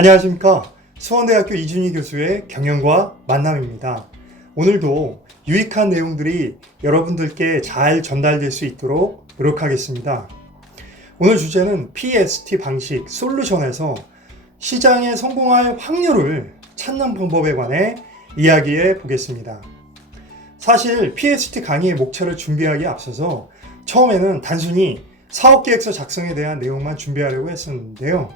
안녕하십니까. 수원대학교 이준희 교수의 경영과 만남입니다. 오늘도 유익한 내용들이 여러분들께 잘 전달될 수 있도록 노력하겠습니다. 오늘 주제는 PST 방식 솔루션에서 시장에 성공할 확률을 찾는 방법에 관해 이야기해 보겠습니다. 사실 PST 강의의 목차를 준비하기에 앞서서 처음에는 단순히 사업계획서 작성에 대한 내용만 준비하려고 했었는데요.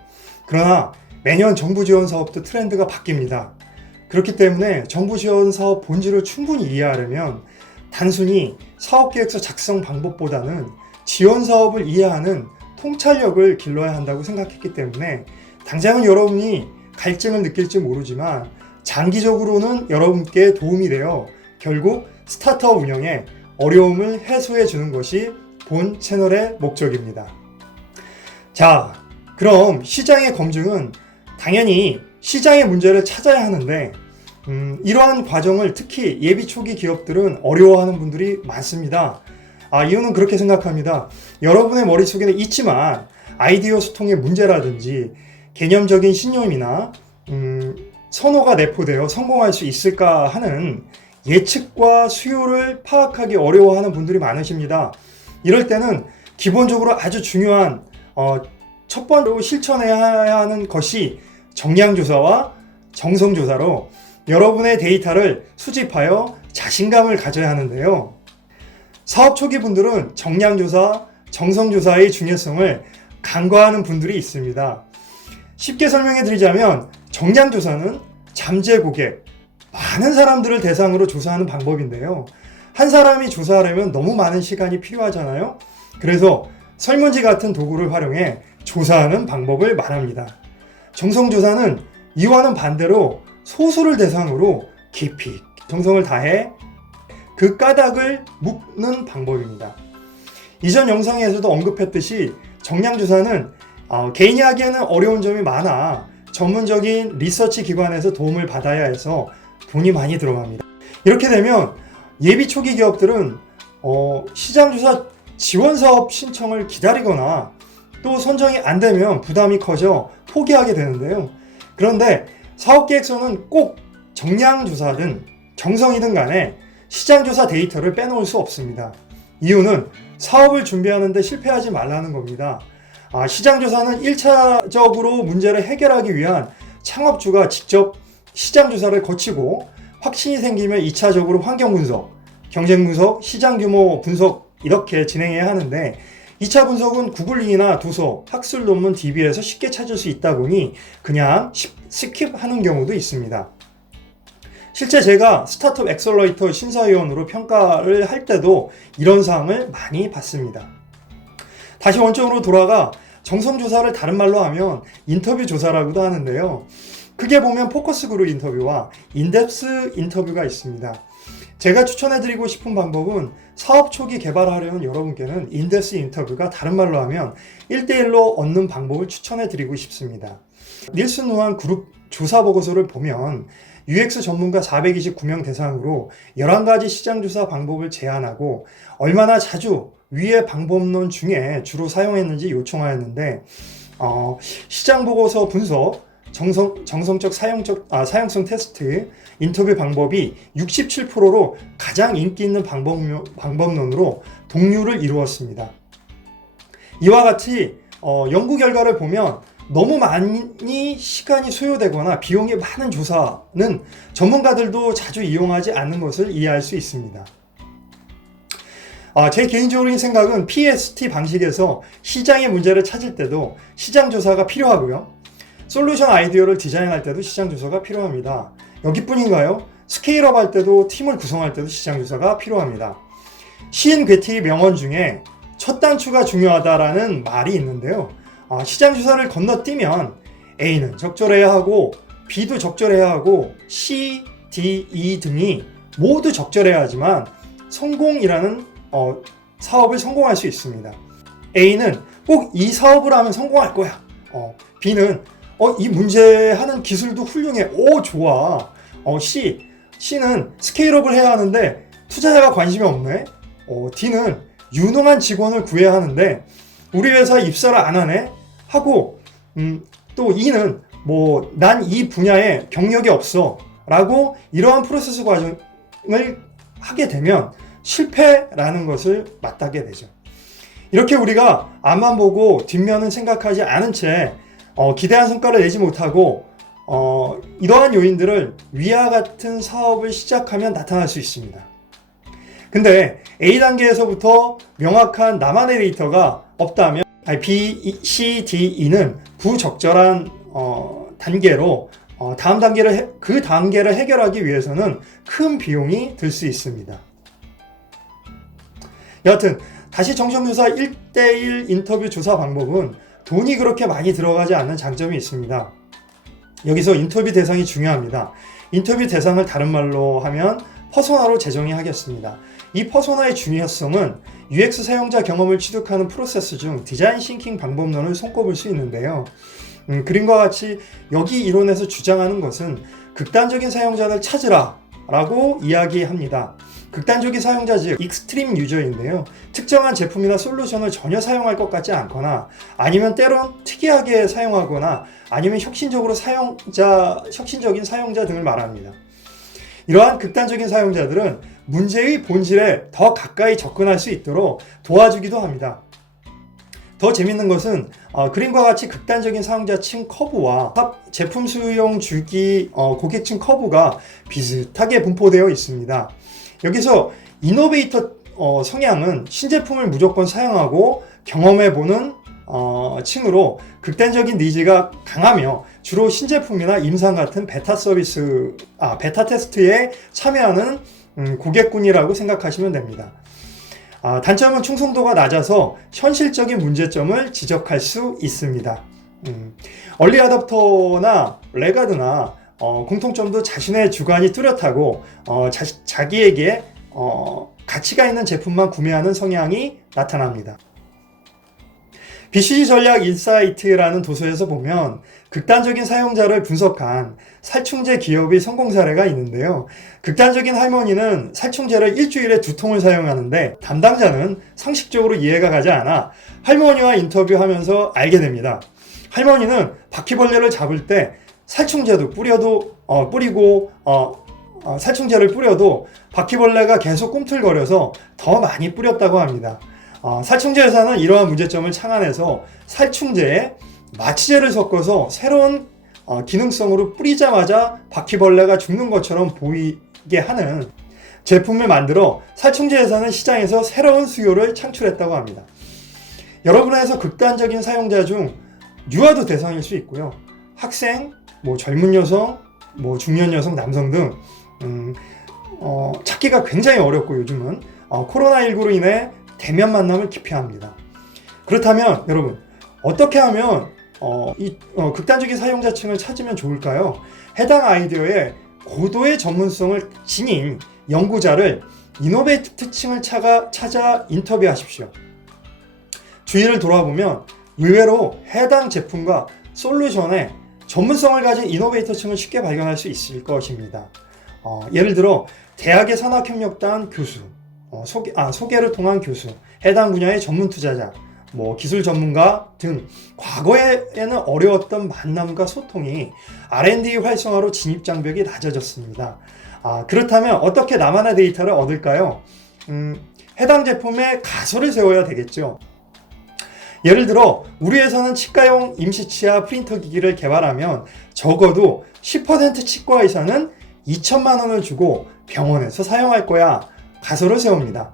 그러나 매년 정부 지원 사업도 트렌드가 바뀝니다. 그렇기 때문에 정부 지원 사업 본질을 충분히 이해하려면 단순히 사업계획서 작성 방법보다는 지원 사업을 이해하는 통찰력을 길러야 한다고 생각했기 때문에 당장은 여러분이 갈증을 느낄지 모르지만 장기적으로는 여러분께 도움이 되어 결국 스타트업 운영에 어려움을 해소해 주는 것이 본 채널의 목적입니다. 자, 그럼 시장의 검증은 당연히 시장의 문제를 찾아야 하는데 이러한 과정을 특히 예비 초기 기업들은 어려워하는 분들이 많습니다. 이유는 그렇게 생각합니다. 여러분의 머릿속에는 있지만 아이디어 소통의 문제라든지 개념적인 신념이나 선호가 내포되어 성공할 수 있을까 하는 예측과 수요를 파악하기 어려워하는 분들이 많으십니다. 이럴 때는 기본적으로 아주 중요한 첫 번째로 실천해야 하는 것이 정량조사와 정성조사로 여러분의 데이터를 수집하여 자신감을 가져야 하는데요. 사업 초기 분들은 정량조사, 정성조사의 중요성을 간과하는 분들이 있습니다. 쉽게 설명해 드리자면 정량조사는 잠재 고객, 많은 사람들을 대상으로 조사하는 방법인데요. 한 사람이 조사하려면 너무 많은 시간이 필요하잖아요. 그래서 설문지 같은 도구를 활용해 조사하는 방법을 말합니다. 정성조사는 이와는 반대로 소수를 대상으로 깊이 정성을 다해 그 까닭을 묻는 방법입니다. 이전 영상에서도 언급했듯이 정량조사는 개인이 하기에는 어려운 점이 많아 전문적인 리서치 기관에서 도움을 받아야 해서 돈이 많이 들어갑니다. 이렇게 되면 예비 초기 기업들은 시장조사 지원사업 신청을 기다리거나 또 선정이 안 되면 부담이 커져 포기하게 되는데요. 그런데 사업계획서는 꼭 정량조사든 정성이든 간에 시장조사 데이터를 빼놓을 수 없습니다. 이유는 사업을 준비하는데 실패하지 말라는 겁니다. 시장조사는 1차적으로 문제를 해결하기 위한 창업주가 직접 시장조사를 거치고 확신이 생기면 2차적으로 환경분석, 경쟁분석, 시장규모 분석 이렇게 진행해야 하는데 2차 분석은 구글링이나 도서, 학술 논문 DB에서 쉽게 찾을 수 있다 보니 그냥 스킵하는 경우도 있습니다. 실제 제가 스타트업 엑셀러이터 심사위원으로 평가를 할 때도 이런 사항을 많이 봤습니다. 다시 원점으로 돌아가 정성조사를 다른 말로 하면 인터뷰 조사라고도 하는데요. 크게 보면 포커스 그룹 인터뷰와 인덱스 인터뷰가 있습니다. 제가 추천해드리고 싶은 방법은 사업 초기 개발하려는 여러분께는 인덱스 인터뷰가 다른 말로 하면 1대1로 얻는 방법을 추천해드리고 싶습니다. 닐슨 노한 그룹 조사 보고서를 보면 UX 전문가 429명 대상으로 11가지 시장조사 방법을 제안하고 얼마나 자주 위의 방법론 중에 주로 사용했는지 요청하였는데 시장보고서 분석, 정성적 사용성 테스트, 인터뷰 방법이 67%로 가장 인기 있는 방법론으로 동률을 이루었습니다. 이와 같이 연구 결과를 보면 너무 많이 시간이 소요되거나 비용이 많은 조사는 전문가들도 자주 이용하지 않는 것을 이해할 수 있습니다. 제 개인적인 생각은 PST 방식에서 시장의 문제를 찾을 때도 시장조사가 필요하고요. 솔루션 아이디어를 디자인할 때도 시장조사가 필요합니다. 여기뿐인가요? 스케일업 할 때도 팀을 구성할 때도 시장조사가 필요합니다. 시인 괴티 명언 중에 첫 단추가 중요하다라는 말이 있는데요. 시장조사를 건너뛰면 A는 적절해야 하고 B도 적절해야 하고 C, D, E 등이 모두 적절해야 하지만 성공이라는 사업을 성공할 수 있습니다. A는 꼭 이 사업을 하면 성공할 거야. B는 이 문제 하는 기술도 훌륭해. 오, 좋아. C는 스케일업을 해야 하는데 투자자가 관심이 없네. D는 유능한 직원을 구해야 하는데 우리 회사 입사를 안 하네. 하고 또 E는 난 이 분야에 경력이 없어 라고 이러한 프로세스 과정을 하게 되면 실패라는 것을 맞닥게 되죠. 이렇게 우리가 앞만 보고 뒷면은 생각하지 않은 채 기대한 성과를 내지 못하고 이러한 요인들을 위와 같은 사업을 시작하면 나타날 수 있습니다. 근데 A단계에서부터 명확한 나만의 데이터가 없다면 B, C, D, E는 부적절한 단계로 그 단계를 해결하기 위해서는 큰 비용이 들 수 있습니다. 여하튼 다시 정성조사 1대1 인터뷰 조사 방법은 돈이 그렇게 많이 들어가지 않는 장점이 있습니다. 여기서 인터뷰 대상이 중요합니다. 인터뷰 대상을 다른 말로 하면 퍼소나로 재정의 하겠습니다. 이 퍼소나의 중요성은 UX 사용자 경험을 취득하는 프로세스 중 디자인 싱킹 방법론을 손꼽을 수 있는데요. 그림과 같이 여기 이론에서 주장하는 것은 극단적인 사용자를 찾으라 라고 이야기합니다. 극단적인 사용자 즉 익스트림 유저인데요. 특정한 제품이나 솔루션을 전혀 사용할 것 같지 않거나 아니면 때론 특이하게 사용하거나 아니면 혁신적인 사용자 등을 말합니다. 이러한 극단적인 사용자들은 문제의 본질에 더 가까이 접근할 수 있도록 도와주기도 합니다. 더 재밌는 것은 그림과 같이 극단적인 사용자층 커브와 제품 수용 주기 고객층 커브가 비슷하게 분포되어 있습니다. 여기서 이노베이터 성향은 신제품을 무조건 사용하고 경험해보는 층으로 극단적인 니즈가 강하며 주로 신제품이나 임상 같은 베타 테스트에 참여하는 고객군이라고 생각하시면 됩니다. 단점은 충성도가 낮아서 현실적인 문제점을 지적할 수 있습니다. 얼리 어댑터나 레가드나 공통점도 자신의 주관이 뚜렷하고 자기에게 가치가 있는 제품만 구매하는 성향이 나타납니다. BCG 전략 인사이트라는 도서에서 보면 극단적인 사용자를 분석한 살충제 기업의 성공 사례가 있는데요. 극단적인 할머니는 살충제를 일주일에 2통을 사용하는데 담당자는 상식적으로 이해가 가지 않아 할머니와 인터뷰하면서 알게 됩니다. 할머니는 바퀴벌레를 잡을 때 살충제도 뿌리고 살충제를 뿌려도 바퀴벌레가 계속 꿈틀거려서 더 많이 뿌렸다고 합니다. 살충제 회사는 이러한 문제점을 창안해서 살충제에 마취제를 섞어서 새로운 기능성으로 뿌리자마자 바퀴벌레가 죽는 것처럼 보이게 하는 제품을 만들어 살충제 회사는 시장에서 새로운 수요를 창출했다고 합니다. 여러분에서 극단적인 사용자 중 유아도 대상일 수 있고요. 학생, 젊은 여성, 중년 여성, 남성 등 찾기가 굉장히 어렵고 요즘은 코로나19로 인해 대면 만남을 기피합니다. 그렇다면 여러분 어떻게 하면 극단적인 사용자층을 찾으면 좋을까요? 해당 아이디어에 고도의 전문성을 지닌 연구자를 이노베이트층을 찾아 인터뷰하십시오. 주위를 돌아보면 의외로 해당 제품과 솔루션에 전문성을 가진 이노베이터층을 쉽게 발견할 수 있을 것입니다. 예를 들어 대학의 산학협력단 교수, 소개를 통한 교수, 해당 분야의 전문 투자자, 기술 전문가 등 과거에는 어려웠던 만남과 소통이 R&D 활성화로 진입 장벽이 낮아졌습니다. 그렇다면 어떻게 나만의 데이터를 얻을까요? 해당 제품에 가설을 세워야 되겠죠. 예를 들어 우리 회사는 치과용 임시치아 프린터 기기를 개발하면 적어도 10% 치과 의사는 2천만 원을 주고 병원에서 사용할 거야 가설을 세웁니다.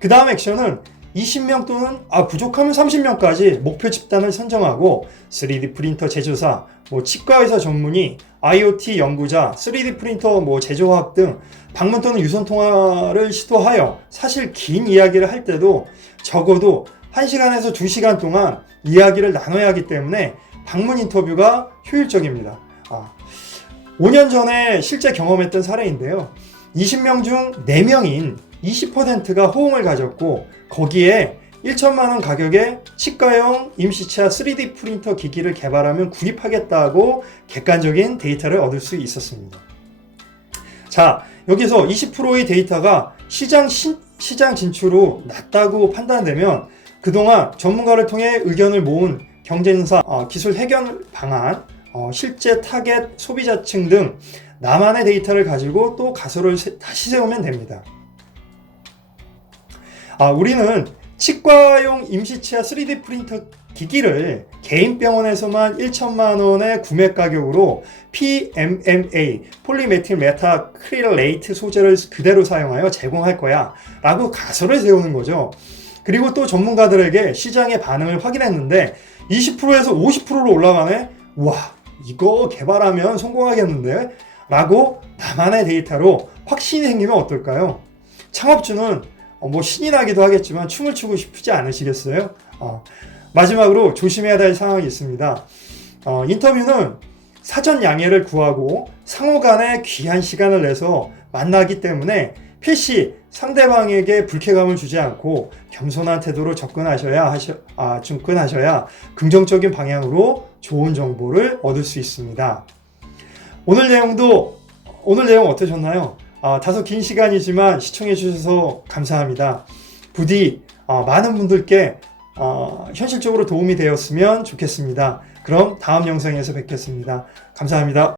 그 다음 액션은 20명 또는 부족하면 30명까지 목표 집단을 선정하고 3D 프린터 제조사, 치과의사 전문의, IoT 연구자, 3D 프린터 제조학 등 방문 또는 유선 통화를 시도하여 사실 긴 이야기를 할 때도 적어도 1시간에서 2시간 동안 이야기를 나눠야 하기 때문에 방문 인터뷰가 효율적입니다. 5년 전에 실제 경험했던 사례인데요. 20명 중 4명인 20%가 호응을 가졌고 거기에 1천만 원 가격에 치과용 임시치아 3D 프린터 기기를 개발하면 구입하겠다고 객관적인 데이터를 얻을 수 있었습니다. 자, 여기서 20%의 데이터가 시장 진출로 낮다고 판단되면 그동안 전문가를 통해 의견을 모은 경쟁사 기술 해결 방안 실제 타겟 소비자층 등 나만의 데이터를 가지고 또 가설을 다시 세우면 됩니다. 우리는 치과용 임시치아 3D 프린터 기기를 개인 병원에서만 1천만 원의 구매 가격으로 PMMA, 폴리메틸 메타크릴레이트 소재를 그대로 사용하여 제공할 거야 라고 가설을 세우는 거죠. 그리고 또 전문가들에게 시장의 반응을 확인했는데 20%에서 50%로 올라가네? 우와, 이거 개발하면 성공하겠는데? 라고 나만의 데이터로 확신이 생기면 어떨까요? 창업주는 신이 나기도 하겠지만 춤을 추고 싶지 않으시겠어요? 마지막으로 조심해야 될 상황이 있습니다. 인터뷰는 사전 양해를 구하고 상호 간에 귀한 시간을 내서 만나기 때문에 필시 상대방에게 불쾌감을 주지 않고 겸손한 태도로 접근하셔야 긍정적인 방향으로 좋은 정보를 얻을 수 있습니다. 오늘 내용 어떠셨나요? 다소 긴 시간이지만 시청해 주셔서 감사합니다. 부디 많은 분들께 현실적으로 도움이 되었으면 좋겠습니다. 그럼 다음 영상에서 뵙겠습니다. 감사합니다.